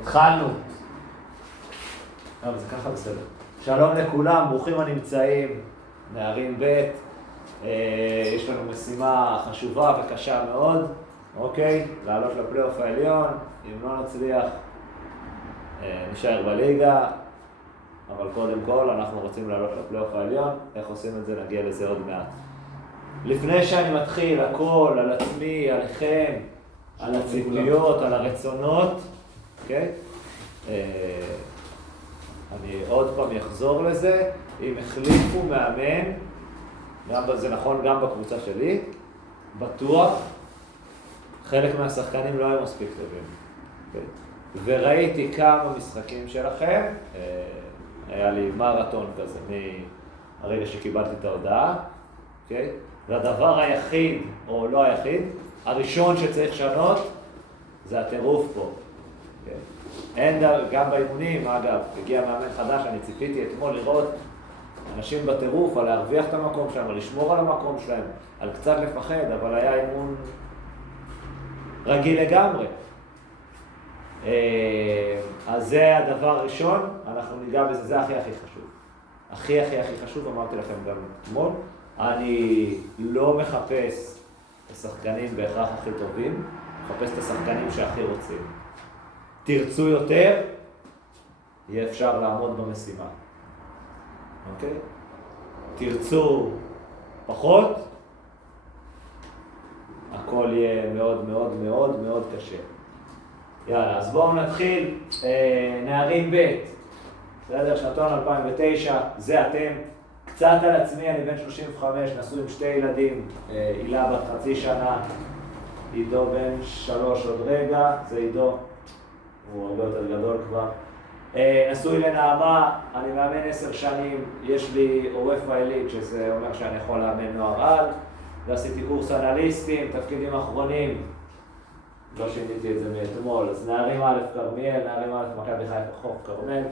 התחלנו. אבל זה ככה בסדר. שלום לכולם, ברוכים הנמצאים, נערים ב'. יש לנו משימה חשובה וקשה מאוד, אוקיי? לעלות לפלייאוף העליון, אם לא נצליח, נשאר בליגה, אבל קודם כל אנחנו רוצים לעלות לפלייאוף העליון. איך עושים את זה? נגיע לזה עוד מעט. לפני שאני מתחיל, הכל על עצמי, עליכם, על הציפיות, על הרצונות, אוקיי? אני עוד פעם אחזור לזה, אם החליפו מאמן, זה נכון גם בקבוצה שלי, בטוח, חלק מהשחקנים לא היו מספיק טובים. וראיתי כמה משחקים שלכם, היה לי מרתון כזה מהרגע שקיבלתי את ההודעה, אוקיי? והדבר היחיד, או לא היחיד, הראשון שצריך לשנות, זה הטירוף פה. אין גם באימונים, אגב, הגיע מאמן חדש, אני ציפיתי אתמול לראות אנשים בטירוף, על להרוויח את המקום שלהם, על לשמור על המקום שלהם, על קצת לפחד, אבל היה אימון רגיל לגמרי. אז זה הדבר הראשון, אנחנו ניגע בזה, זה הכי חשוב. הכי חשוב, אמרתי לכם גם אתמול, אני לא מחפש את השחקנים בהכרח הכי טובים, מחפש את השחקנים שהכי רוצים. תרצו יותר, יהיה אפשר לעמוד במשימה. אוקיי? תרצו פחות, הכל יהיה מאוד מאוד מאוד מאוד קשה. יאללה, אז בואו נתחיל. נערים ב', בסדר, שנתון 2009, זה אתם. קצת על עצמי, אני בן 35, נשוי עם 2 ילדים, הילה בת חצי שנה, עידו בן 3 עוד רגע, זה עידו. הוא הרבה יותר גדול כבר. נשוי לנעמה, אני מאמן 10 שנים, יש לי אורף העילית, שזה אומר שאני יכול לאמן נוער על, ועשיתי קורס אנליסטים, תפקידים אחרונים, לא שיניתי את זה מאתמול, אז נערים א' כרמיאל, נערים א' מכבי חיפה חוף כרמל,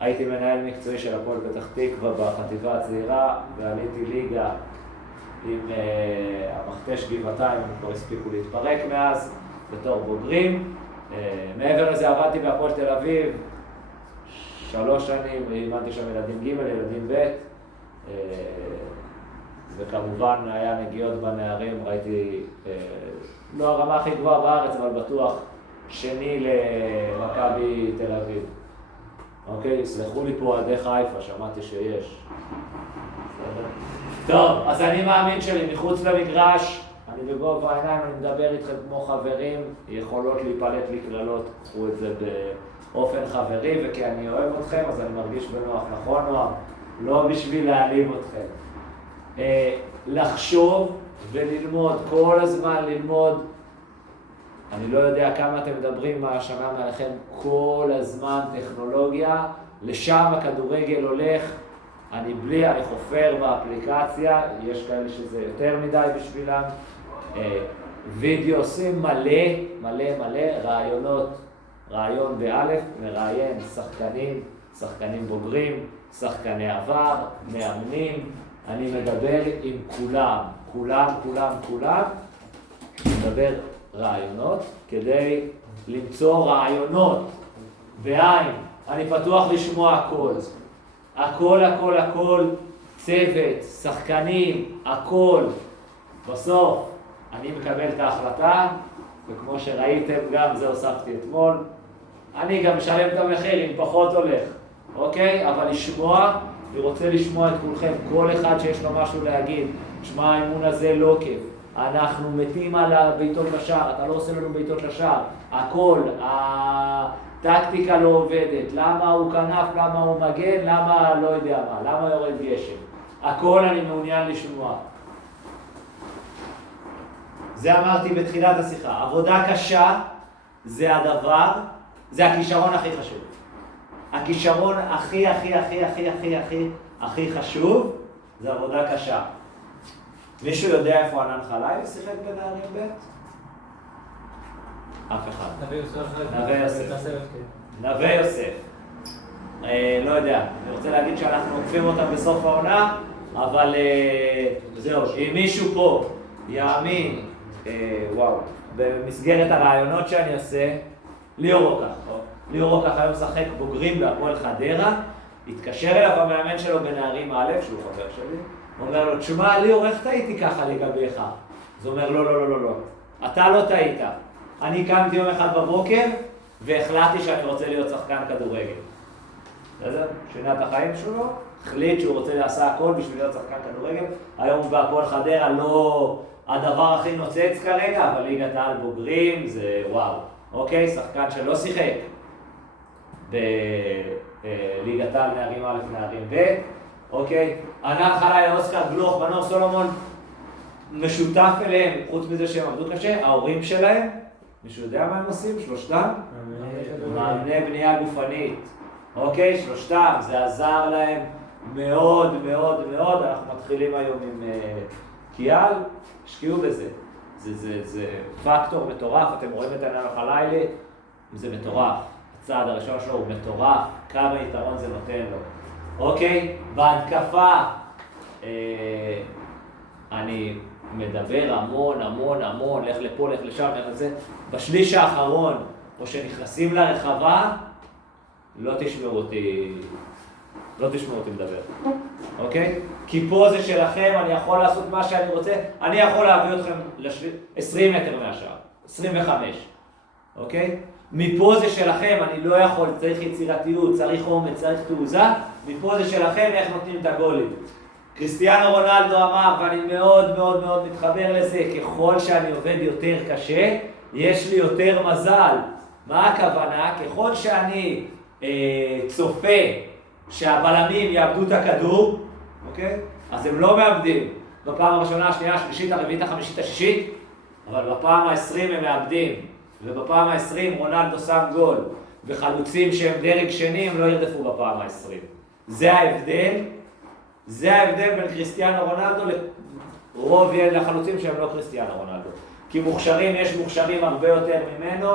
הייתי מנהל מקצועי של הפועל פתח תקווה בחטיבה הצעירה, ועליתי ליגה עם המכתש גבעתיים, הם כבר הספיקו להתפרק מאז, בתור בוגרים. מעבר לזה עבדתי בהפועל תל אביב 3 שנים, אימנתי שם ילדים ג' ילדים ב', וכמובן היה נגיעות בנערים, ראיתי לא הרמה הכי גבוהה בארץ, אבל בטוח שני למכבי תל אביב. אוקיי, סלחו לי פה אוהדי חיפה, שמעתי שיש. טוב, אז אני מאמין שלי מחוץ למגרש, אני בגובה העיניים, אני מדבר איתכם כמו חברים, יכולות להיפלט לי קללות, קחו את זה באופן חברי, וכי אני אוהב אתכם, אז אני מרגיש בנוח, נכון נועם? לא בשביל להעליב אתכם. לחשוב וללמוד, כל הזמן ללמוד. אני לא יודע כמה אתם מדברים מהשנה מעליכם, כל הזמן טכנולוגיה, לשם הכדורגל הולך, אני חופר באפליקציה, יש כאלה שזה יותר מדי בשבילם, וידאו עושים מלא רעיונות, רעיון באלף, מראיין שחקנים בוגרים, שחקני עבר, מאמנים, אני מדבר עם כולם, מדבר רעיונות כדי למצוא רעיונות בעין, אני פתוח לשמוע הכל, צוות, שחקנים, הכל. בסוף אני מקבל את ההחלטה, וכמו שראיתם גם זה הוספתי אתמול, אני גם משלם את המחיר אם פחות הולך, אוקיי? אבל לשמוע, אני רוצה לשמוע את כולכם, כל אחד שיש לו משהו להגיד, שמע, האימון הזה לא כיף, אנחנו מתים על הביתות לשער, אתה לא עושה לנו ביתות לשער, הכל, הטקטיקה לא עובדת, למה הוא כנף, למה הוא מגן, למה לא יודע מה, למה יורד גשם, הכל אני מעוניין לשמוע. זה אמרתי בתחילת השיחה, עבודה קשה זה זה הכישרון הכי חשוב. הכישרון הכי חשוב זה עבודה קשה. מישהו יודע איפה ענן חלילי שיחק בנערים ב'? אף אחד. נווה יוסף. לא יודע, אני רוצה להגיד שאנחנו עוקפים אותם בסוף העונה, אבל זהו, אם מישהו פה יאמין, במסגרת הרעיונות שאני עושה, ליאור רוקח היום משחק בוגרים בהפועל חדרה, התקשר אליו המאמן שלו בנערים א', שהוא חבר שלי, הוא אומר לו, תשמע ליאור, איך טעיתי ככה לגביך? אז הוא אומר, לא, אתה לא טעית. אני קמתי יום אחד בבוקר והחלטתי שאני רוצה להיות שחקן כדורגל. בסדר? שינה את החיים שלו, החליט שהוא רוצה לעשה הכל בשביל להיות שחקן כדורגל. היום הוא בהפועל חדרה, לא הדבר הכי נוצץ כרגע, אבל ליגת העל בוגרים זה וואו. אוקיי? שחקן שלא שיחק בליגת העל נערים א' נערים ב', אוקיי? ענן חלילה, אוסקר גלוך, מנור סולומון, משותף אליהם, חוץ מזה שהם עבדו קשה, ההורים שלהם, מישהו יודע מה הם עושים? שלושתם? מאמני בנייה גופנית. אוקיי? שלושתם, זה עזר להם מאוד. אנחנו מתחילים היום עם קיאל, השקיעו בזה. זה פקטור מטורף, אתם רואים את ענן חלילה, זה מטורף. הצעד הראשון שלו הוא מטורף, כמה יתרון זה נותן לו. אוקיי? בהתקפה, אני מדבר המון, לך לפה, לך לשם, לך לזה. בשליש האחרון, או שנכנסים לרחבה, לא תשמעו אותי מדבר. אוקיי? כי פה זה שלכם, אני יכול לעשות מה שאני רוצה, אני יכול להביא אתכם 20 מטר מהשאר, 25. אוקיי? מפה זה שלכם, אני לא יכול, צריך יצירתיות, צריך אומץ, צריך תעוזה, מפה זה שלכם, איך נותנים את הגולים. קריסטיאנו רונלדו אמר, ואני מאוד מתחבר לזה, ככל שאני עובד יותר קשה, יש לי יותר מזל. מה הכוונה? ככל שאני צופה שהבלמים יאבדו את הכדור, אוקיי? אז הם לא מאבדים. בפעם הראשונה, השנייה, השלישית, הרביעית, החמישית, השישית, אבל בפעם ה-20 הם מאבדים. ובפעם ה-20 רונלדו שם גול, וחלוצים שהם דרג שני הם לא ירדפו בפעם ה-20. זה ההבדל בין קריסטיאנו רונלדו לרוב לחלוצים שהם לא קריסטיאנו רונלדו. כי מוכשרים, יש מוכשרים הרבה יותר ממנו,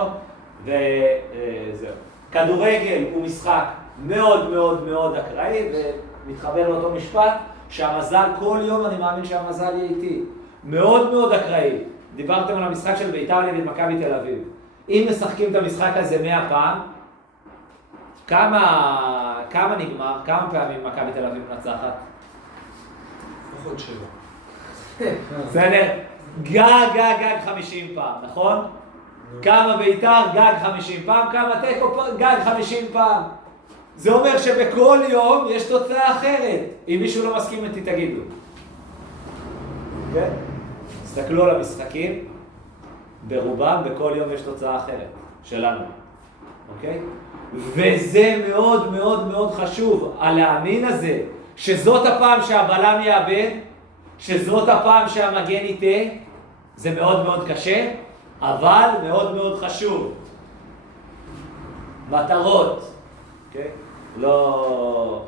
וזהו. כדורגל הוא משחק מאוד אקראי, ומתחבר לאותו משפט, שהמזל כל יום אני מאמין שהמזל יהיה איתי. מאוד אקראי. דיברתם על המשחק של בית"ר נגד מכבי תל אביב. אם משחקים את המשחק הזה 100 פעם, כמה נגמר? כמה פעמים מכבי תל אביב מנצחת? לפחות 7. בסדר? גג 50 פעם, נכון? כמה בית"ר? גג 50 פעם, כמה תיקו? גג 50 פעם. זה אומר שבכל יום יש תוצאה אחרת. אם מישהו לא מסכים איתי, תגידו. כן? תסתכלו על המשחקים, ברובם, בכל יום יש תוצאה אחרת, שלנו, אוקיי? וזה מאוד חשוב, הלהאמין הזה, שזאת הפעם שהבלם יאבד, שזאת הפעם שהמגן יטעה, זה מאוד קשה, אבל מאוד חשוב. מטרות, אוקיי? לא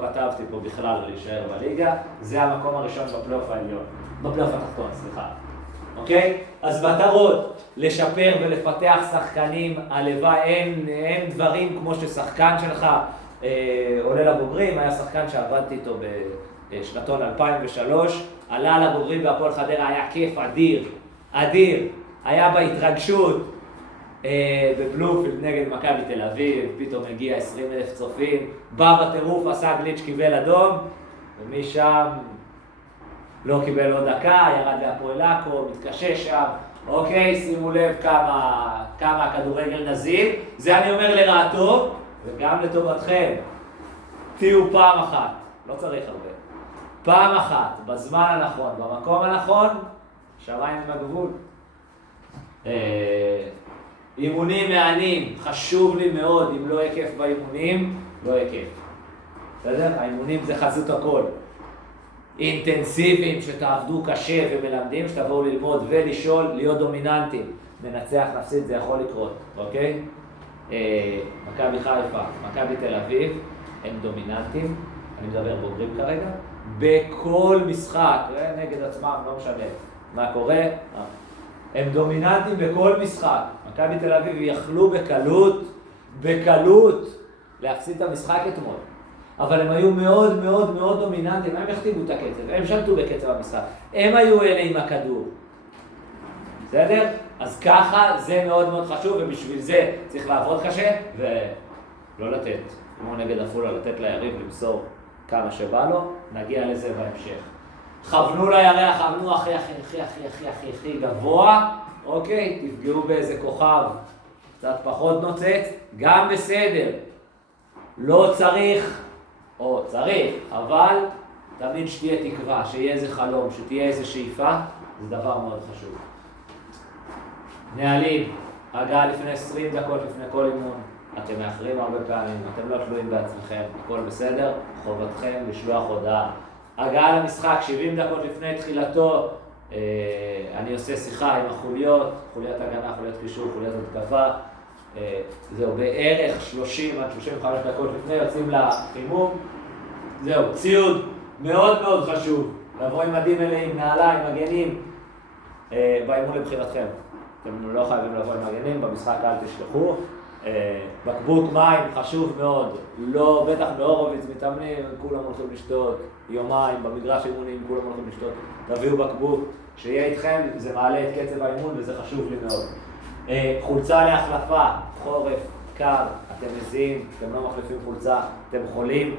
כתבתי פה בכלל להישאר בליגה, זה המקום הראשון בפלייאוף העליון. בפלייאוף התחתון, סליחה. אוקיי? אז מטרות, לשפר ולפתח שחקנים, הלוואי, אין דברים כמו ששחקן שלך עולה לבוגרים, היה שחקן שעבדתי איתו בשנתון 2003, עלה לבוגרים בהפועל חדרה, היה כיף אדיר, היה בהתרגשות, בבלומפילד נגד מכבי תל אביב, פתאום הגיע 20,000 צופים, בא בטירוף, עשה גליץ', קיבל אדום, ומשם לא קיבל עוד דקה, ירד להפועל עכו, מתקשה שם, אוקיי, שימו לב כמה הכדורגל נזיל, זה אני אומר לרעתו, וגם לטובתכם, תהיו פעם אחת, לא צריך הרבה, פעם אחת, בזמן הנכון, במקום הנכון, שמיים עם הגבול. אימונים מענים, חשוב לי מאוד, אם לא יהיה כיף באימונים, לא יהיה כיף. בסדר? האימונים זה חזות הכל. אינטנסיביים, שתעבדו קשה ומלמדים, שתבואו ללמוד ולשאול, להיות דומיננטים. ננצח, נפסיד, זה יכול לקרות, אוקיי? מכבי חיפה, מכבי תל אביב, הם דומיננטים, אני מדבר בוגרים כרגע, בכל משחק, נגד עצמם, לא משנה מה קורה, הם דומיננטים בכל משחק. מכבי תל אביב יכלו בקלות להפסיד את המשחק אתמול. אבל הם היו מאוד דומיננטים, הם הכתיבו את הקצב, הם שלטו בקצב המשחק. הם היו אלה עם הכדור. בסדר? אז ככה זה מאוד מאוד חשוב, ובשביל זה צריך לעבוד קשה, ולא לתת, כמו נגד עפולה, לתת ליריב למסור כמה שבא לו, נגיע לזה בהמשך. כוונו לירח, כוונו הכי גבוה, אוקיי, תפגעו באיזה כוכב, קצת פחות נוצץ, גם בסדר. לא צריך, או צריך, אבל תמיד שתהיה תקווה, שיהיה איזה חלום, שתהיה איזה שאיפה, זה דבר מאוד חשוב. נהלים, הגעה לפני 20 דקות לפני כל אימון, אתם מאחרים הרבה פעמים, אתם לא תלויים בעצמכם, הכל בסדר, חובתכם לשלוח הודעה. הגעה למשחק 70 דקות לפני תחילתו, אני עושה שיחה עם החוליות, חוליית הגנה, חוליית קישור, חוליית התקפה, זהו, בערך 30 עד 35 דקות לפני יוצאים לחימום. זהו, ציוד מאוד מאוד חשוב, לבוא עם מדים מלאים, נעליים, מגנים, באימון לבחירתכם. אתם לא חייבים לבוא עם מגנים, במשחק אל תשלחו. בקבוק מים חשוב מאוד, לא, בטח באורוביץ מתאמנים, כולם הולכים לשתות, יומיים במגרש אימונים כולם הולכים לשתות, תביאו בקבוק, שיהיה איתכם, זה מעלה את קצב האימון וזה חשוב לי מאוד. חולצה להחלפה, חורף, קר, אתם מזיעים, אתם לא מחליפים חולצה, אתם חולים,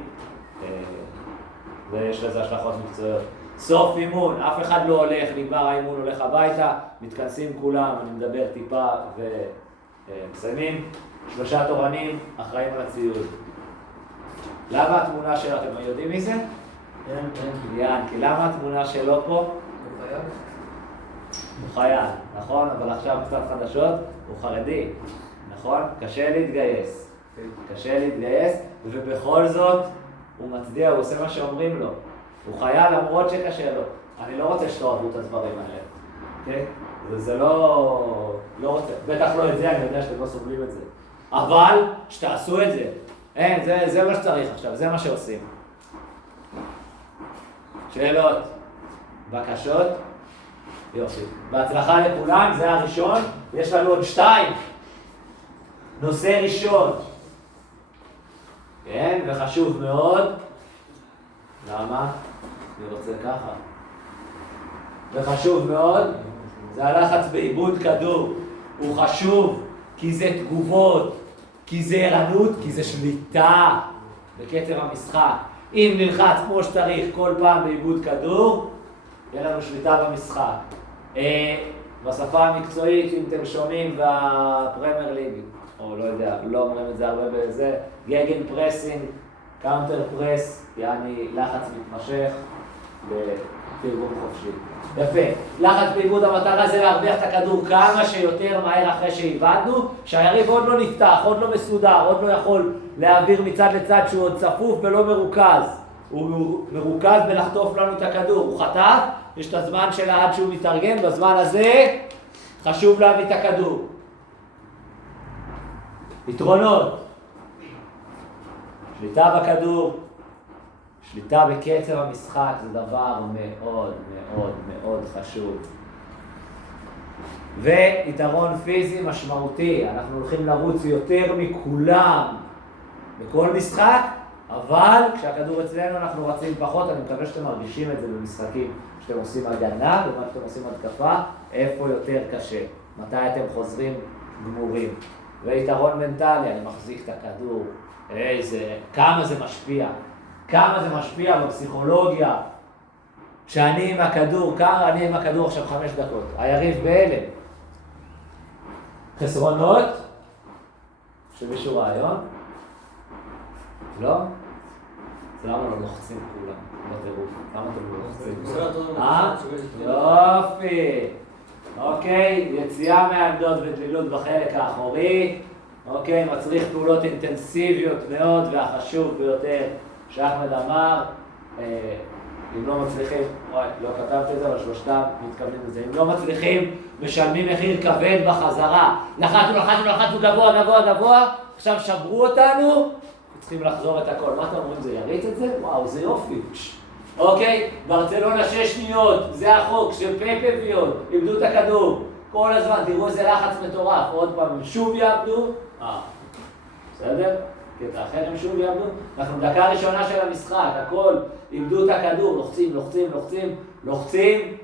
ויש לזה השלכות מקצועיות. סוף אימון, אף אחד לא הולך, נגמר האימון, הולך הביתה, מתכנסים כולם, אני מדבר טיפה ומסיימים. 3 תורנים אחראים על הציוד. למה התמונה שלו, אתם יודעים מי זה? ינקי, למה התמונה שלו פה? הוא חייב? הוא חייל, נכון? אבל עכשיו קצת חדשות, הוא חרדי, נכון? קשה להתגייס. קשה להתגייס, ובכל זאת הוא מצדיע, הוא עושה מה שאומרים לו. הוא חייל למרות שקשה לו. אני לא רוצה שתאהבו את הדברים האלה, אוקיי? זה לא רוצה, בטח לא את זה, אני יודע שאתם לא סובלים את זה. אבל שתעשו את זה. אין, זה מה שצריך עכשיו, זה מה שעושים. שאלות? בקשות? יופי. בהצלחה לכולם, זה הראשון. יש לנו עוד 2. נושא ראשון. כן, וחשוב מאוד. למה? אני רוצה ככה. וחשוב מאוד, זה הלחץ בעיבוד כדור. הוא חשוב, כי זה תגובות, כי זה ערנות, כי זה שליטה בקצב המשחק. אם נלחץ כמו שצריך כל פעם בעיבוד כדור, יהיה לנו שליטה במשחק. בשפה המקצועית, אם אתם שומעים בפרמייר ליג, או לא יודע, לא אומרים את זה הרבה בזה, גגן פרסינג, קאונטר פרס, יעני לחץ מתמשך בתרגום חופשי. יפה. לחץ בעיבוד המטרה זה להרוויח את הכדור כמה שיותר מהר אחרי שאיבדנו, שהיריב עוד לא נפתח, עוד לא מסודר, עוד לא יכול להעביר מצד לצד שהוא עוד צפוף ולא מרוכז. הוא מרוכז בלחטוף לנו את הכדור, הוא חטף, יש את הזמן שלה עד שהוא מתארגן, בזמן הזה חשוב להביא את הכדור. יתרונות. שליטה בכדור, שליטה בקצב המשחק זה דבר מאוד מאוד מאוד חשוב. ויתרון פיזי משמעותי, אנחנו הולכים לרוץ יותר מכולם בכל משחק, אבל כשהכדור אצלנו אנחנו רצים פחות, אני מקווה שאתם מרגישים את זה במשחקים, שאתם עושים הגנה ומה שאתם עושים התקפה, איפה יותר קשה, מתי אתם חוזרים גמורים. ויתרון מנטלי, אני מחזיק את הכדור, כמה זה משפיע. כמה זה משפיע בפסיכולוגיה. שאני עם הכדור, כמה אני עם הכדור עכשיו 5 דקות. היריב בהלם. חסרונות? שמישהו רעיון? לא? אז למה לא לוחצים כולם בטירוף? למה אתם לא לוחצים? יופי. אוקיי, יציאה מהעמדות ודלילות בחלק האחורי. אוקיי, מצריך פעולות אינטנסיביות מאוד, והחשוב ביותר שאחמד אמר, אם לא מצליחים, לא כתבתי את זה, אבל שלושתם מתכוונים לזה, אם לא מצליחים, משלמים מחיר כבד בחזרה. לחצנו גבוה, עכשיו שברו אותנו, צריכים לחזור את הכל. מה אתם אומרים, זה יריץ את זה? וואו, זה יופי. אוקיי, ברצלונה 6 שניות, זה החוק של פפה ויון, איבדו את הכדור. כל הזמן, תראו איזה לחץ מטורף, עוד פעם, שוב יאבדו. בסדר? קטע אחר הם שוב יאבדו. אנחנו דקה ראשונה של המשחק, הכל, איבדו את הכדור,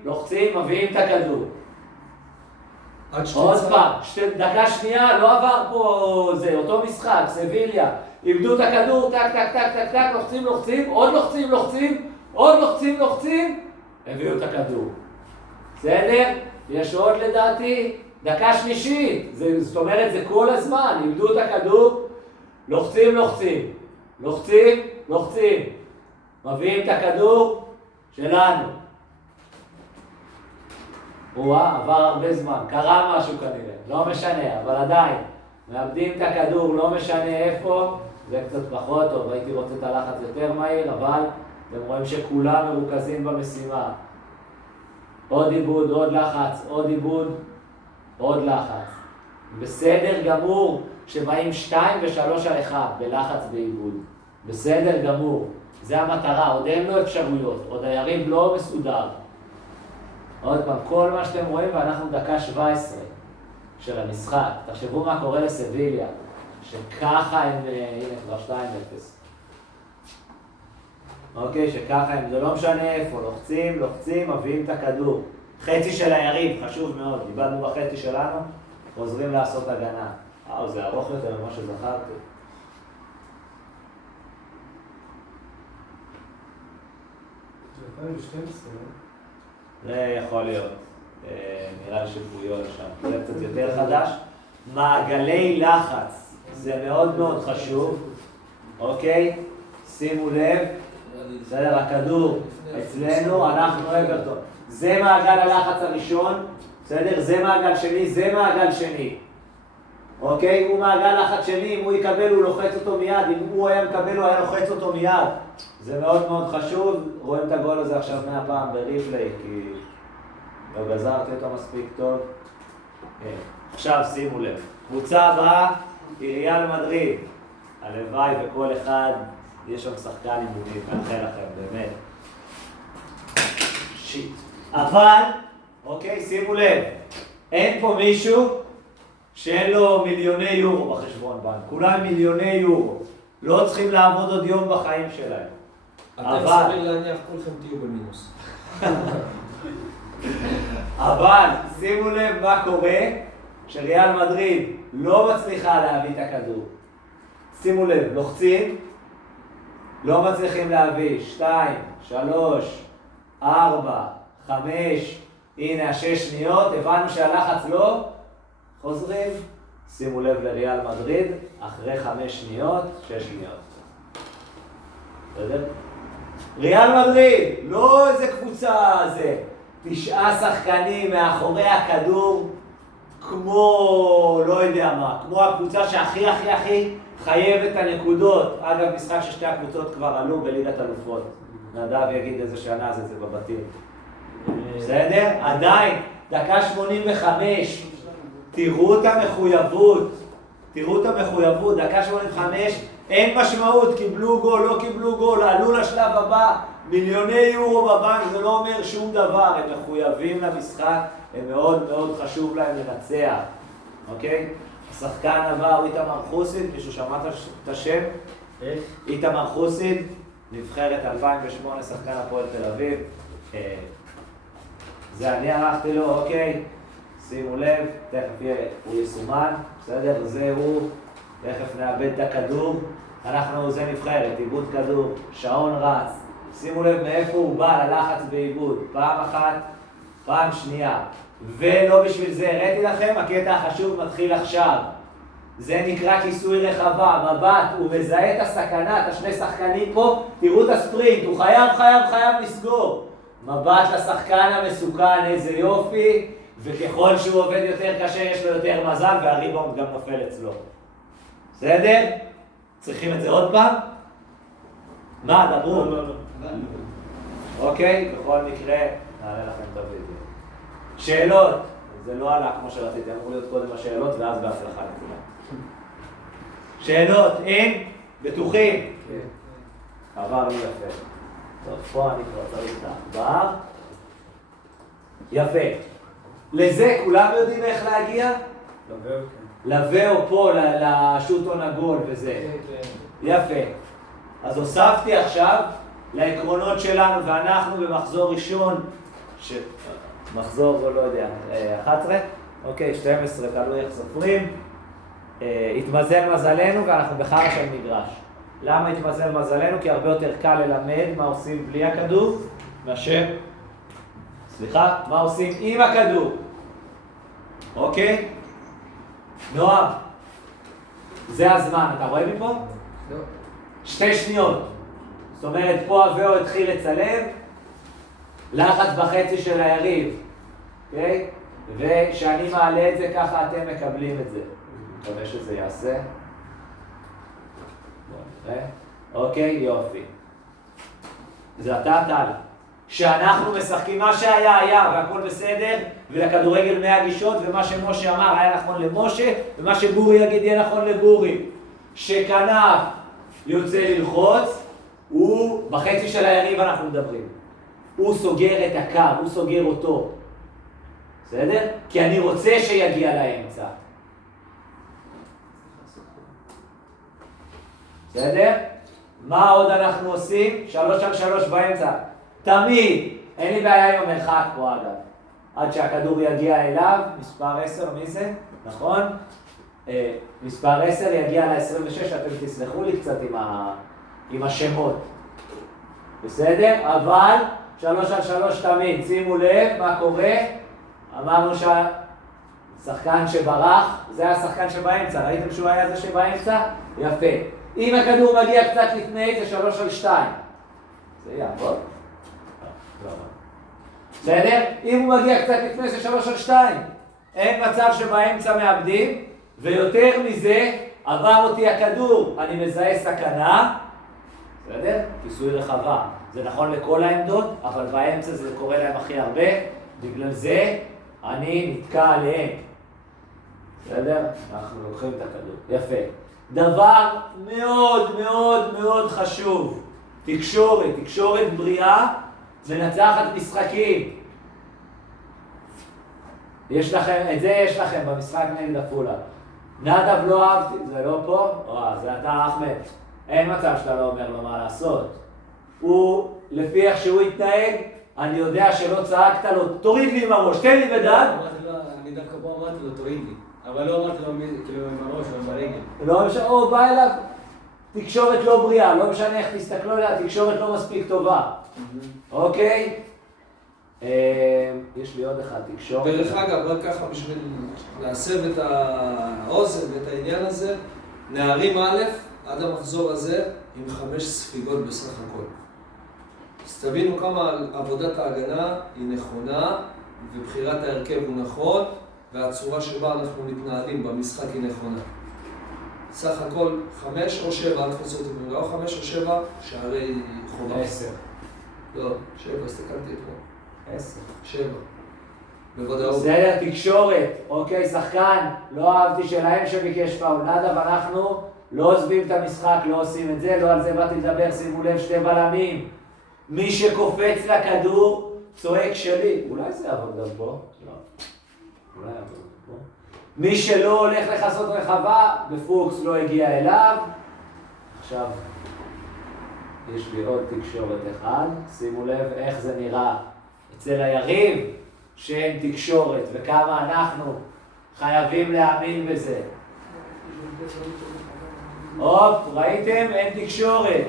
לוחצים, מביאים את הכדור. עוד פעם, דקה שנייה, לא עבר פה זה, אותו משחק, סביליה. איבדו את הכדור, טק, טק, טק, טק, טק, לוחצים, לוחצים, עוד לוחצים, לוחצים, עוד לוחצים, לוחצים, הביאו את הכדור. בסדר? יש עוד לדעתי, דקה שלישית, זאת אומרת זה כל הזמן, איבדו את הכדור, לוחצים, לוחצים, לוחצים, לוחצים, מביאים את הכדור שלנו. וואה, עבר הרבה זמן, קרה משהו כנראה, לא משנה, אבל עדיין, מאבדים את הכדור, לא משנה איפה, זה קצת פחות טוב, הייתי רוצה את הלחץ יותר מהיר, אבל אתם רואים שכולם מרוכזים במשימה. עוד עיבוד, עוד לחץ, עוד עיבוד, עוד לחץ. בסדר גמור שבאים 2 ו3 על 1 בלחץ ועיבוד. בסדר גמור, זה המטרה, עוד אין לו אפשרויות, עוד היריב לא מסודר. עוד פעם, כל מה שאתם רואים, ואנחנו דקה 17 של המשחק. תחשבו מה קורה לסביליה, שככה הם, הנה כבר 2-0. אוקיי, שככה הם, זה לא משנה איפה, לוחצים, לוחצים, מביאים את הכדור. חצי של היריב, חשוב מאוד, איבדנו בחצי שלנו, חוזרים לעשות הגנה. זה ארוך יותר ממה שזכרתי. זה 2012, זה יכול להיות, נראה לי שפויול שם, זה קצת יותר חדש. מעגלי לחץ, זה מאוד מאוד חשוב, אוקיי? שימו לב, בסדר, הכדור אצלנו, אנחנו אברטון. זה מעגל הלחץ הראשון, בסדר? זה מעגל שני, זה מעגל שני. אוקיי? הוא מעגל לחץ שני, אם הוא יקבל הוא לוחץ אותו מיד, אם הוא היה מקבל הוא היה לוחץ אותו מיד. זה מאוד מאוד חשוב, רואים את הגול הזה עכשיו 100 פעם בריפליי, כי לא גזרתי אותו מספיק טוב. עכשיו שימו לב, קבוצה הבאה היא ריאל מדריד. הלוואי וכל אחד, יש שם שחקן אימוני, מאחל לכם, באמת. שיט. אבל, אוקיי, שימו לב, אין פה מישהו שאין לו מיליוני יורו בחשבון בנק. כולם מיליוני יורו. לא צריכים לעבוד עוד יום בחיים שלהם. אתם סביר להניח, כולכם תהיו במינוס. אבל שימו לב מה קורה כשריאל מדריד לא מצליחה להביא את הכדור. שימו לב, לוחצים, לא מצליחים להביא. 2, 3, 4, 5, הנה 6 שניות, הבנו שהלחץ לא, חוזרים. שימו לב לריאל מדריד, אחרי 5 שניות, 6 שניות. בסדר? ריאל מדריד, לא איזה קבוצה זה. 9 שחקנים מאחורי הכדור, כמו, לא יודע מה, כמו הקבוצה שהכי חייבת את הנקודות. אגב, משחק ששתי הקבוצות כבר עלו בליגת אלופות. נדב יגיד איזה שנה זה בבתים. בסדר? עדיין, דקה 85. תראו את המחויבות. תראו את המחויבות, דקה 85. אין משמעות, קיבלו גול, לא קיבלו גול, עלו לשלב הבא. מיליוני יורו בבנק, זה לא אומר שום דבר. הם מחויבים למשחק, הם מאוד מאוד חשוב להם לנצח. אוקיי? השחקן הבא הוא איתמר חוסיד, מישהו שמעת את השם? איך? איתמר חוסיד, נבחרת 2008, שחקן הפועל תל אביב. זה אני ערכתי לו, אוקיי? שימו לב, תכף הוא יסומן, בסדר? זה הוא, תכף נאבד את הכדור. זה נבחרת, עיבוד כדור, שעון רץ. שימו לב מאיפה הוא בא ללחץ בעיבוד, פעם אחת, פעם שנייה. ולא בשביל זה, הראיתי לכם, הקטע החשוב מתחיל עכשיו. זה נקרא כיסוי רחבה, מבט, הוא מזהה את הסכנה, את השני שחקנים פה, תראו את הספרינט, הוא חייב לסגור. מבט לשחקן המסוכן, איזה יופי, וככל שהוא עובד יותר קשה, יש לו יותר מזל, והריבאונד גם נופל אצלו. בסדר? צריכים את זה עוד פעם? מה, דברו? לא. אוקיי, בכל מקרה, נעלה לכם את הוידאו. שאלות, זה לא עלה כמו שרציתי, אמור להיות קודם השאלות ואז בהצלחה לכולם. שאלות, אין? בטוחים? כן. עבר לי יפה. טוב, פה אני כבר צריך את העבר. יפה. לזה כולם יודעים איך להגיע? לווה או פה, לשוטון עגול וזה. יפה. אז הוספתי עכשיו לעקרונות שלנו, ואנחנו במחזור ראשון, מחזור, לא יודע, 11? אוקיי, 12, תלוי איך סופרים. התמזל מזלנו ואנחנו בחרא של מגרש. למה התמזל מזלנו? כי הרבה יותר קל ללמד מה עושים בלי הכדור, מאשר, מה עושים עם הכדור. אוקיי? נועם, זה הזמן, אתה רואה מפה? לא. 2 שניות. זאת אומרת, פה הוויאו התחיל לצלם, לחץ בחצי של היריב, אוקיי? ושאני מעלה את זה ככה אתם מקבלים את זה. אני מקווה שזה יעשה. בואו נראה. אוקיי, יופי. זה אתה טל. כשאנחנו משחקים מה שהיה והכל בסדר, ולכדורגל 100 גישות, ומה שמשה אמר היה נכון למשה, ומה שבורי יגיד יהיה נכון לבורי. שכנף יוצא ללחוץ, הוא בחצי של היריב אנחנו מדברים. הוא סוגר את הקו, הוא סוגר אותו. בסדר? כי אני רוצה שיגיע לאמצע. בסדר? מה עוד אנחנו עושים? 3-3 באמצע. תמיד, אין לי בעיה עם המרחק פה אגב. עד שהכדור יגיע אליו, מספר 10, מי זה? נכון? מספר 10 יגיע ל-26, אתם תסלחו לי קצת עם השמות. בסדר? אבל 3-3 תמיד, שימו לב מה קורה. אמרנו שהשחקן שברח, זה השחקן שבאמצע. ראיתם שהוא היה זה שבאמצע? יפה. אם הכדור מגיע קצת לפני, זה 3-2. זה יעבוד? לא. בסדר? אם הוא מגיע קצת לפני, זה 3-2. אין מצב שבאמצע מאבדים, ויותר מזה, עבר אותי הכדור, אני מזהה סכנה. בסדר? כיסוי רחבה. זה נכון לכל העמדות, אבל באמצע זה קורה להם הכי הרבה. בגלל זה אני נתקע עליהם. בסדר? אנחנו לוקחים את הכדור. יפה. דבר מאוד מאוד מאוד חשוב. תקשורת. תקשורת בריאה מנצחת משחקים. יש לכם, את זה יש לכם במשחק נגד עפולה. נדב לא אהבתי, זה לא פה? זה אתה אחמד. אין מצב שאתה לא אומר לו מה לעשות. הוא, לפי איך שהוא התנהג, אני יודע שלא צעקת לו, תוריד לי עם הראש, תן לי בדד. אני דווקא פה אמרתי לו, תוריד לי. אבל לא אמרתי לו כאילו עם הראש או עם הרגל. לא משנה, או בא אליו, תקשורת לא בריאה, לא משנה איך תסתכלו עליה, תקשורת לא מספיק טובה. אוקיי? יש לי עוד אחד, תקשורת. דרך אגב, רק ככה בשביל להסב את האוזן ואת העניין הזה, נערים א' עד המחזור הזה עם 5 ספיגות בסך הכל. אז תבינו כמה עבודת ההגנה היא נכונה, ובחירת ההרכב הוא נכון, והצורה שבה אנחנו מתנהלים במשחק היא נכונה. סך הכל 5 או 7, אל תפסו אותי במילה, או 5 או 7 שערי חובה. 10. לא, 7, הסתכלתי אתמול. 10. 7. בוודאות. בסדר, תקשורת. אוקיי, שחקן, לא אהבתי שלהם שביקש פאול. נדב, אנחנו לא עוזבים את המשחק, לא עושים את זה, לא על זה באתי לדבר, שימו לב, 2 בלמים. מי שקופץ לכדור, צועק שלי. אולי זה יעבוד גם פה? לא. אולי יעבוד גם פה. מי שלא הולך לחסות רחבה, בפוקס לא הגיע אליו. עכשיו, יש לי עוד תקשורת אחד. שימו לב איך זה נראה אצל היריב, שאין תקשורת, וכמה אנחנו חייבים להאמין בזה. הופ, ראיתם? אין תקשורת.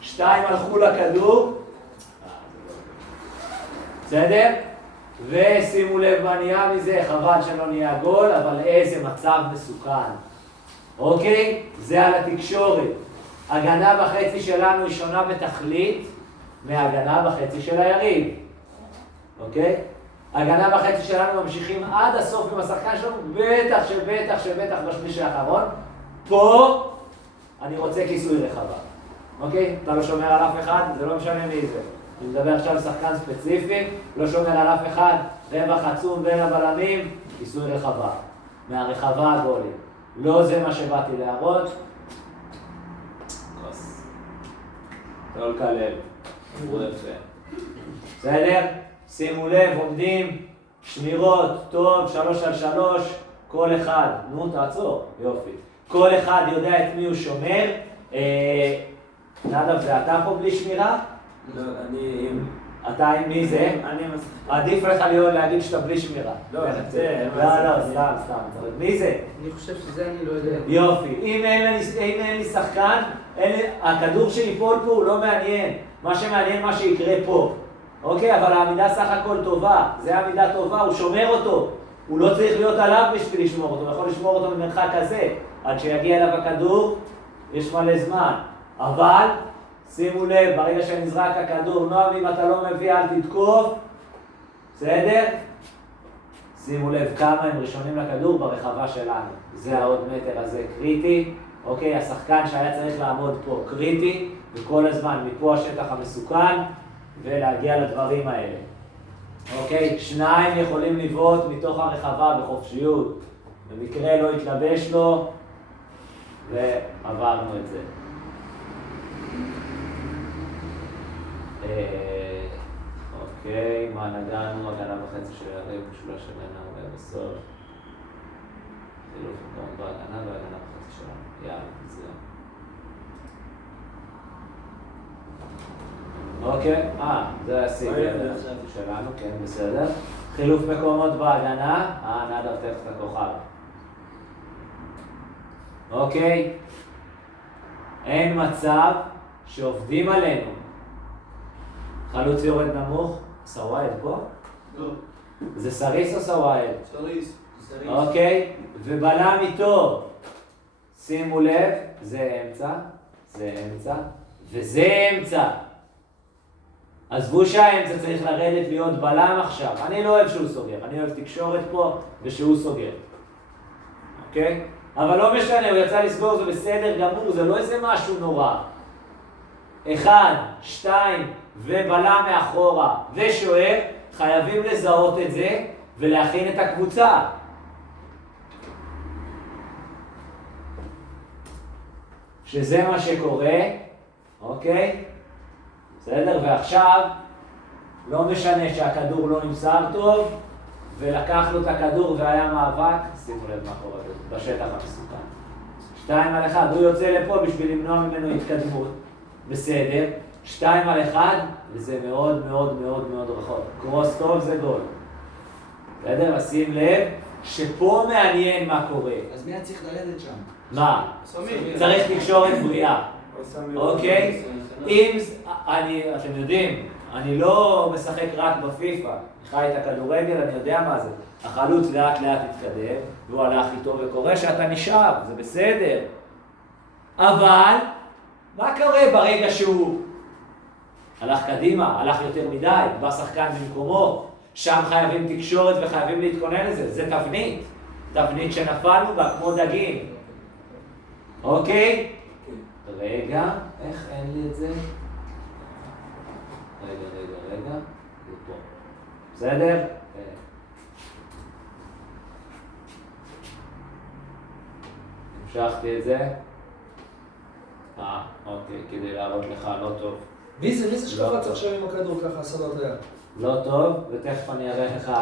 2 הלכו לכדור. בסדר? ושימו לב מה נהיה מזה, חבל שלא נהיה גול, אבל איזה מצב מסוכן. אוקיי? זה על התקשורת. הגנה בחצי שלנו היא שונה בתכלית מהגנה בחצי של היריב. אוקיי? הגנה בחצי שלנו ממשיכים עד הסוף עם השחקן שלנו, בטח בשליש האחרון. פה אני רוצה כיסוי רחבה. אוקיי? אתה לא שומר על אף אחד, זה לא משנה מי זה. אני מדבר עכשיו על שחקן ספציפי, לא שומר על אף אחד, רווח עצום בין הבלמים, כיסוי רחבה. מהרחבה הגולים. לא זה מה שבאתי להראות. לא לקלל. בסדר? שימו לב, עומדים, שמירות, טוב, 3-3, כל אחד. נו, תעצור. יופי. כל אחד יודע את מי הוא שומר. נדב, זה אתה פה בלי שמירה? לא, אני אתה עם מי זה? אני מסכים. עדיף לך להגיד שאתה בלי שמירה. לא, לא, סתם. מי זה? אני חושב שזה אני לא יודע. יופי. אם אין לי שחקן, הכדור שיפול פה הוא לא מעניין. מה שמעניין מה שיקרה פה. אוקיי, אבל העמידה סך הכל טובה. זה עמידה טובה, הוא שומר אותו. הוא לא צריך להיות עליו בשביל לשמור אותו, הוא יכול לשמור אותו ממרחק כזה. עד שיגיע אליו הכדור, יש מלא זמן. אבל, שימו לב, ברגע שנזרק הכדור, נועם, אם אתה לא מביא, אל תתקוף. בסדר? שימו לב כמה הם ראשונים לכדור ברחבה שלנו. זה העוד מטר הזה קריטי. אוקיי, השחקן שהיה צריך לעמוד פה קריטי, וכל הזמן מפה השטח המסוכן, ולהגיע לדברים האלה. אוקיי, 2 יכולים לבעוט מתוך הרחבה בחופשיות. במקרה לא התלבש לו, ועברנו את זה. אוקיי, מה נגענו? הגנה וחצי של יריב, משולש הגנה ובסוף. חילוף מקום בהגנה והגנה וחצי שלנו. יאללה, זה. אוקיי, זה הסיב שלנו, כן, בסדר. חילוף מקומות בהגנה, נדב תכף את הכוכב. אוקיי, אין מצב שעובדים עלינו. חלוץ יורד נמוך, סוואייד פה? לא. זה סריס או סוואייד? סריס. אוקיי, ובלם איתו. שימו לב, זה אמצע, וזה אמצע. עזבו שהאמצע צריך לרדת להיות בלם עכשיו. אני לא אוהב שהוא סוגר, אני אוהב תקשורת פה ושהוא סוגר. אוקיי? אבל לא משנה, הוא יצא לסגור, זה בסדר גמור, זה לא איזה משהו נורא. 1, 2 ובלם מאחורה ושוער, חייבים לזהות את זה ולהכין את הקבוצה. שזה מה שקורה, אוקיי? בסדר? ועכשיו, לא משנה שהכדור לא נמסר טוב, ולקח לו את הכדור והיה מאבק, שימו לב מה קורה בשטח המסוכן. 2 על 1, הוא יוצא לפה בשביל למנוע ממנו התקדמות, בסדר? 2 על 1, וזה מאוד מאוד מאוד מאוד רחוק. קרוס טוב זה גול. בסדר? אז שים לב שפה מעניין מה קורה. אז מי היה צריך לרדת שם? מה? צריך תקשורת בריאה. אוקיי? אתם יודעים, אני לא משחק רק בפיפא, אני חי את הכדורגל, אני יודע מה זה. החלוץ לאט לאט התקדם, והוא הלך איתו וקורא שאתה נשאר, זה בסדר. אבל, מה קורה ברגע שהוא הלך קדימה, הלך יותר מדי, בא שחקן במקומו, שם חייבים תקשורת וחייבים להתכונן לזה, זה תבנית שנפלנו בה כמו דגים. אוקיי? רגע, איך אין לי את זה? רגע, זה פה. בסדר? המשכתי את זה. אוקיי, כדי להראות לך, לא טוב. מי זה שקפץ עכשיו עם הכדור ככה, עשה לו את היד? לא טוב, ותכף אני אראה לך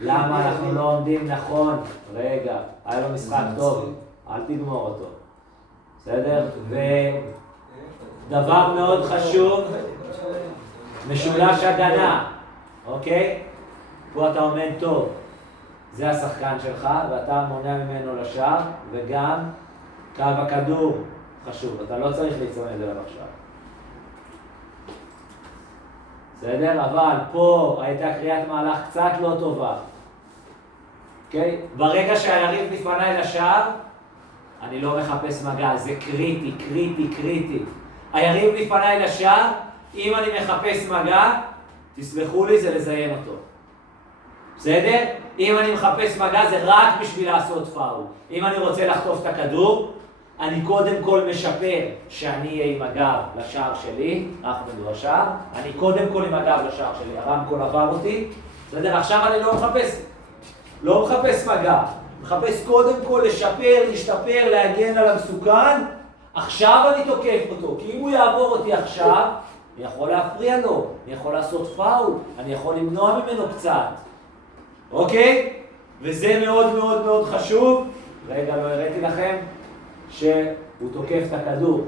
למה אנחנו לא עומדים נכון. רגע, היה לו משחק טוב, אל תגמור אותו. בסדר? ודבר מאוד חשוב, משולש הגנה, אוקיי? פה אתה עומד טוב, זה השחקן שלך, ואתה מונע ממנו לשער, וגם קו הכדור חשוב, אתה לא צריך להצטמד אליו עכשיו. בסדר? אבל פה הייתה קריאת מהלך קצת לא טובה. אוקיי? ברגע שהיריב לפניי לשער, אני לא מחפש מגע, זה קריטי. היריב לפניי לשער, אם אני מחפש מגע, תסלחו לי, זה לזיין אותו. בסדר? אם אני מחפש מגע, זה רק בשביל לעשות פאול. אם אני רוצה לחטוף את הכדור, אני קודם כל משפר שאני אהיה עם הגב לשער שלי, אחמד הוא השער, אני קודם כל עם הגב לשער שלי, הרמקול עבר אותי, בסדר? עכשיו אני לא מחפש מגע, מחפש קודם כל לשפר, להשתפר, להגן על המסוכן, עכשיו אני תוקף אותו, כי אם הוא יעבור אותי עכשיו, אני יכול להפריע לו, אני יכול לעשות פאול, אני יכול למנוע ממנו קצת, אוקיי? וזה מאוד מאוד מאוד חשוב, רגע, לא הראיתי לכם, שהוא תוקף את הכדור,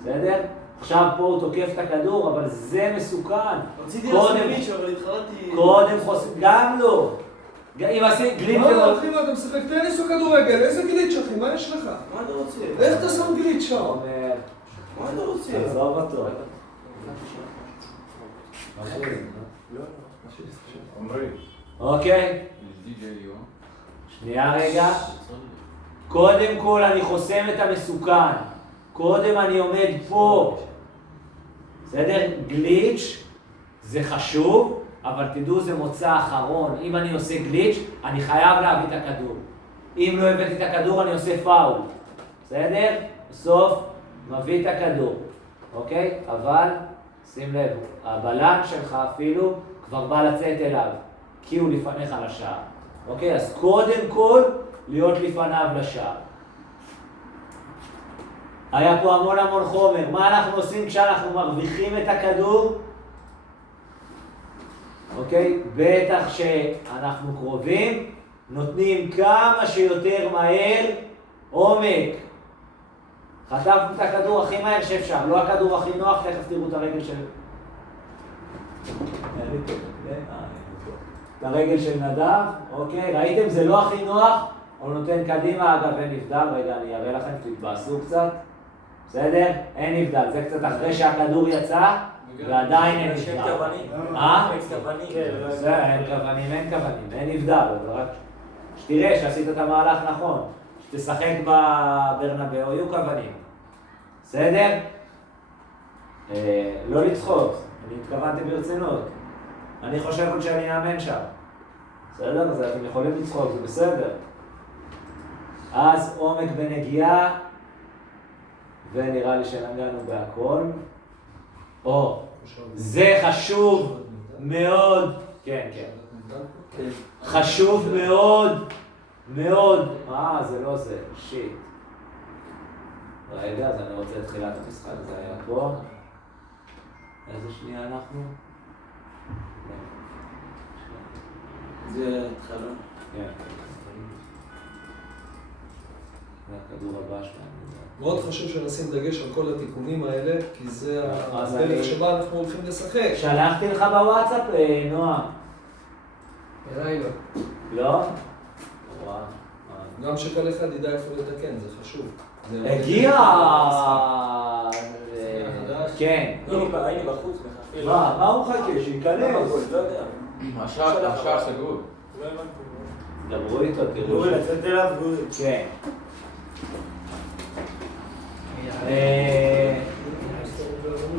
בסדר? עכשיו פה הוא תוקף את הכדור, אבל זה מסוכן. רציתי לעשות גליץ' אבל התחלתי... קודם גם לא. אם עשית גליץ' לא, אחי, מה, אתה משחק טניס או כדורגל? איזה גליץ', אחי? מה יש לך? מה אתה רוצה? איך אתה שם גליץ' שם? מה אתה רוצה? עזוב אותו. אוקיי? שנייה רגע. קודם כל אני חוסם את המסוכן. קודם אני עומד פה. בסדר? גליץ' זה חשוב, אבל תדעו זה מוצא אחרון. אם אני עושה גליץ', אני חייב להביא את הכדור. אם לא הבאתי את הכדור, אני עושה פאול. בסדר? בסוף מביא את הכדור. אוקיי? אבל שים לב, הבלם שלך אפילו כבר בא לצאת אליו, כי הוא לפניך לשער. אוקיי? אז קודם כל להיות לפניו לשער. היה פה המון חומר. מה אנחנו עושים כשאנחנו מרוויחים את הכדור? אוקיי? בטח שאנחנו קרובים, נותנים כמה שיותר מהר עומק. חטפנו את הכדור הכי מהר שאפשר, לא הכדור הכי נוח, תכף תראו את הרגל של... את הרגל של נדב, אוקיי? ראיתם? זה לא הכי נוח, הוא נותן קדימה, אגב אין נבדל, רגע אני אראה לכם, תתבאסו קצת. בסדר? אין נבדל, זה קצת אחרי שהכדור יצא, ועדיין אין נבדל. אין כוונים? אין כוונים, אין נבדל, אבל רק שתראה שעשית את המהלך נכון, שתשחק בברנבאו, יהיו כוונים. בסדר? לא לצחוק, אני התכוונתי ברצינות. אני חושב עוד שאני אאמן שם. בסדר? אז אתם יכולים לצחוק, זה בסדר. אז עומק בנגיעה, ונראה לי שנגענו בהכל. זה חשוב מאוד. כן. חשוב מאוד. זה לא זה, שיט. רגע, אז אני רוצה את תחילת המשחק, זה היה פה. איזה שנייה אנחנו? זה התחלה. כן. זה הכדור הבא שלנו. מאוד חשוב שנשים דגש על כל התיקונים האלה, כי זה אז הדרך שבה אנחנו הולכים לשחק. שלחתי לך בוואטסאפ, נועם. אליי לא. לא? גם שכל אחד ידע איפה לתקן, זה חשוב. הגיע! כן. הייתי בחוץ מחכה. מה הוא מחכה? שייכנס. לא יודע. השער סגור. לא הבנתי. דברו איתו, תראו. תראו לצאת אליו. כן.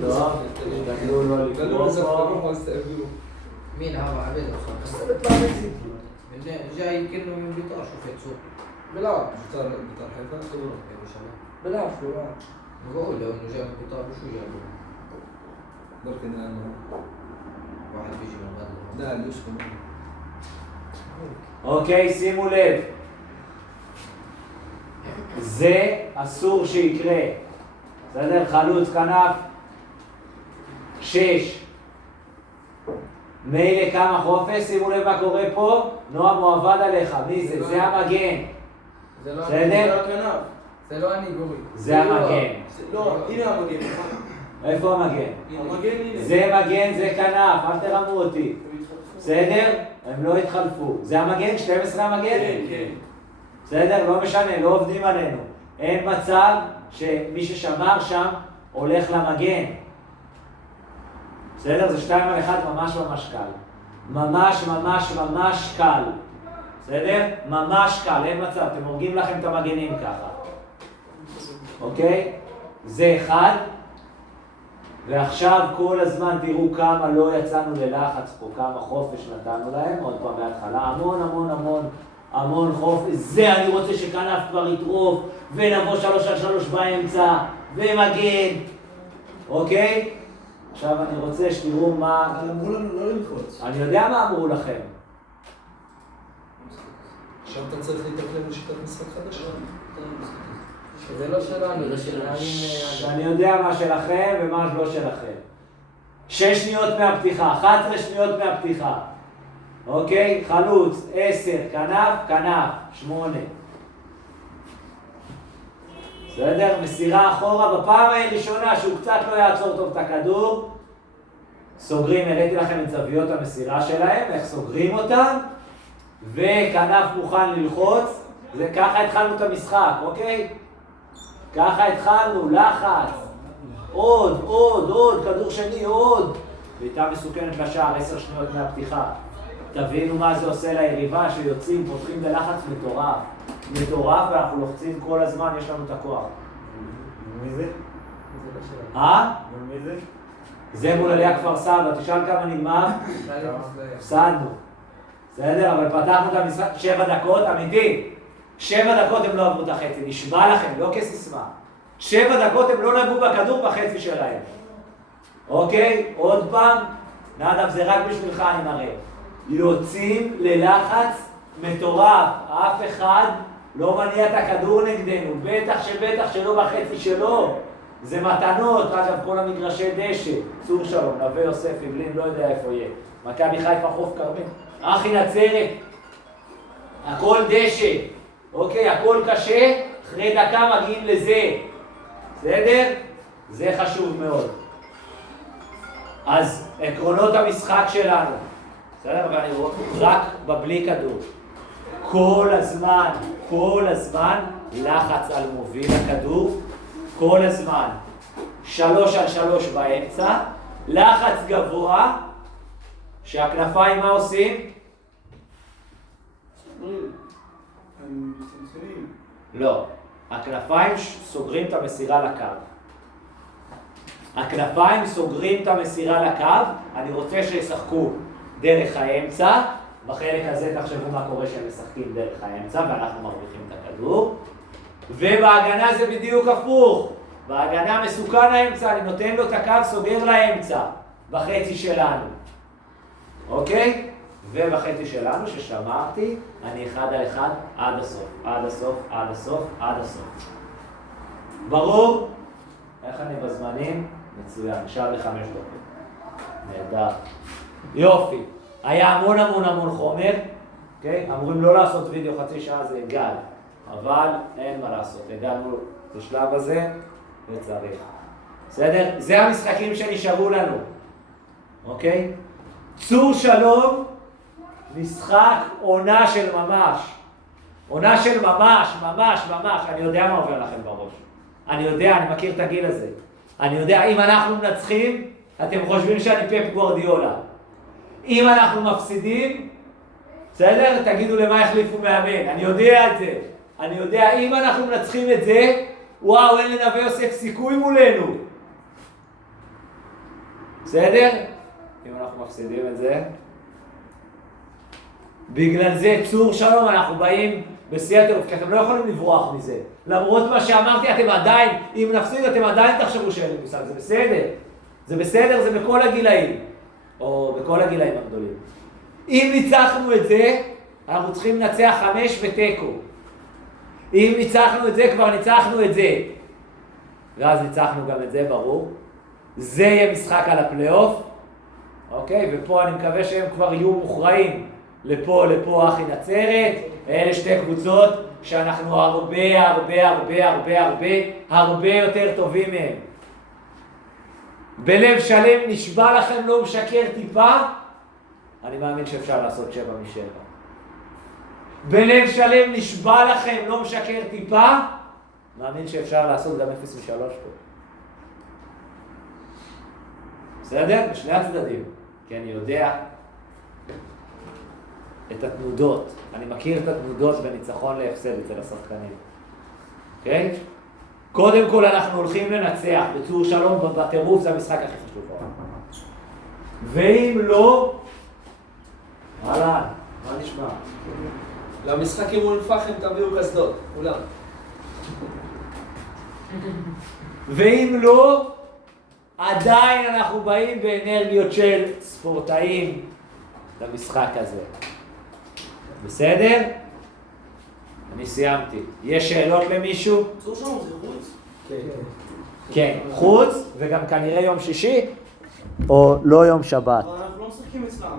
טוב, תשתדלו לא לקרוא פה. مين هذا عبيد الخامس؟ جاي كأنه من بيطار شوفت سوق. بلعب. بتاع حيفا؟ بلعب شو بلعب. بقول لو انه جاي من بيطار شو جابه؟ بركن انا واحد بيجي من غد. لا يوسف. אוקיי, שימו לב. זה אסור שיקרה. בסדר? חלוץ, כנף. 6. מילא כמה חופש, שימו לב מה קורה פה. נועם הוא עבד עליך. מי זה? זה המגן. זה לא בסדר? זה לא אני גורי. זה המגן. לא, הנה המגן. איפה המגן? המגן הנה. זה מגן, זה כנף, אל תרמו אותי. בסדר? הם לא התחלפו. זה המגן, 12 המגן? כן. בסדר? לא משנה, לא עובדים עלינו. אין מצב שמי ששמר שם הולך למגן. בסדר? זה 2 על 1 ממש קל. ממש קל. בסדר? ממש קל, אין מצב. אתם הורגים לכם את המגנים ככה. אוקיי? זה 1. ועכשיו כל הזמן תראו כמה לא יצאנו ללחץ פה, כמה חופש נתנו להם. עוד פעם מההתחלה, המון חופש. זה אני רוצה שכנף כבר יטרוף, ונבוא 3 על 3 באמצע, ומגן. אוקיי? עכשיו אני רוצה שתראו מה... אבל אמרו לנו לא ללחוץ. אני יודע מה אמרו לכם. עכשיו אתה צריך להתאקלם לשיטת משחק חדשה. זה לא שלנו, זה של אני יודע מה שלכם ומה לא שלכם. 6 שניות מהפתיחה, 11 שניות מהפתיחה. אוקיי? חלוץ, 10, כנף, 8. בסדר? מסירה אחורה בפעם הראשונה שהוא קצת לא יעצור טוב את הכדור. סוגרים, הראיתי לכם את זוויות המסירה שלהם, איך סוגרים אותם. וכנף מוכן ללחוץ. ככה התחלנו את המשחק, אוקיי? ככה התחלנו, לחץ. עוד, כדור שני, עוד. בעיטה מסוכנת לשער, 10 שניות מהפתיחה. תבינו מה זה עושה ליריבה, שיוצאים, פותחים בלחץ מטורף, ואנחנו לוחצים כל הזמן, יש לנו את הכוח. מי זה? מי זה? זה מול עלייה כפר סבא, תשאל כמה נגמר? הפסדנו. בסדר, אבל פתחנו את המשחק 7 דקות, אמיתי. 7 דקות הם לא עברו את החצי, נשבע לכם, לא כסיסמה. 7 דקות הם לא נגעו בכדור בחצי שלהם. אוקיי, עוד פעם, נדב, זה רק בשבילך אני מראה. יוצאים ללחץ מטורף, אף אחד לא מניע את הכדור נגדנו, בטח שלא בחצי שלו. זה מתנות, אגב, כל המגרשי דשא, צור שלום, נווה יוסף, אבלין, לא יודע איפה יהיה. מכבי חיפה, חוף כרמל, אחי נצרת, הכל דשא, אוקיי, הכל קשה, אחרי דקה מגיעים לזה. בסדר? זה חשוב מאוד. אז עקרונות המשחק שלנו, בסדר? ואני רואה רק בבלי כדור. כל הזמן לחץ על מוביל הכדור, כל הזמן 3 על 3 באמצע, לחץ גבוה, שהכנפיים מה עושים? לא, הכנפיים סוגרים את המסירה לקו. הכנפיים סוגרים את המסירה לקו, אני רוצה שישחקו דרך האמצע, בחלק הזה תחשבו מה קורה שהם משחקים דרך האמצע ואנחנו מרוויחים את הכדור. ובהגנה זה בדיוק הפוך, בהגנה מסוכן האמצע, אני נותן לו את הקו, סוגר לאמצע, בחצי שלנו. אוקיי? ובחצי שלנו ששמרתי, אני 1 על 1 עד הסוף. ברור? איך אני בזמנים? מצוין, נשאר לי 5 דקות. נהדר. יופי. היה המון חומר, אוקיי? אמורים לא לעשות וידאו חצי שעה, זה גל. אבל אין מה לעשות, הגענו לשלב הזה וצריך. בסדר? זה המשחקים שנשארו לנו. אוקיי? צור שלום, משחק עונה של ממש. עונה של ממש. אני יודע מה עובר לכם בראש. אני מכיר את הגיל הזה. אני יודע, אם אנחנו מנצחים, אתם חושבים שאני פפ גוארדיולה. אם אנחנו מפסידים, בסדר? תגידו למה החליפו מאמן. אני יודע את זה. אני יודע, אם אנחנו מנצחים את זה, וואו, אין לנווה יוסף סיכוי מולנו. בסדר? אם אנחנו מפסידים את זה. בגלל זה, צור שלום, אנחנו באים בשיא הטירוף, כי אתם לא יכולים לברוח מזה. למרות מה שאמרתי, אתם עדיין, אם נפסיד, אתם עדיין תחשבו שאין לי מושג. זה בסדר. זה בסדר, זה בכל הגילאים. או בכל הגילאים הגדולים. אם ניצחנו את זה, אנחנו צריכים לנצח 5 ותיקו. אם ניצחנו את זה, כבר ניצחנו את זה. ואז ניצחנו גם את זה, ברור. זה יהיה משחק על הפלייאוף. אוקיי? ופה אני מקווה שהם כבר יהיו מוכרעים. לפה אחי נצרת. אלה 2 קבוצות שאנחנו הרבה יותר טובים מהם. בלב שלם נשבע לכם, לא משקר טיפה. אני מאמין שאפשר לעשות 7 מ-7. בלב שלם נשבע לכם, לא משקר טיפה. מאמין שאפשר לעשות גם 0 מ-3 פה. בסדר? בשני הצדדים. כי אני יודע את התנודות. אני מכיר את התנודות בניצחון להפסד אצל השחקנים. אוקיי? קודם כל אנחנו הולכים לנצח בצור שלום בטירוף, זה המשחק הכי חשוב. ואם לא, אהלן, מה נשמע? למשחק עם אום אל-פחם תביאו קסדות, כולם. ואם לא, עדיין אנחנו באים באנרגיות של ספורטאים למשחק הזה. בסדר? אני סיימתי. יש שאלות למישהו? צור שלום זה חוץ? כן, חוץ, וגם כנראה יום שישי, או לא יום שבת. אבל אנחנו לא משחקים אצלם.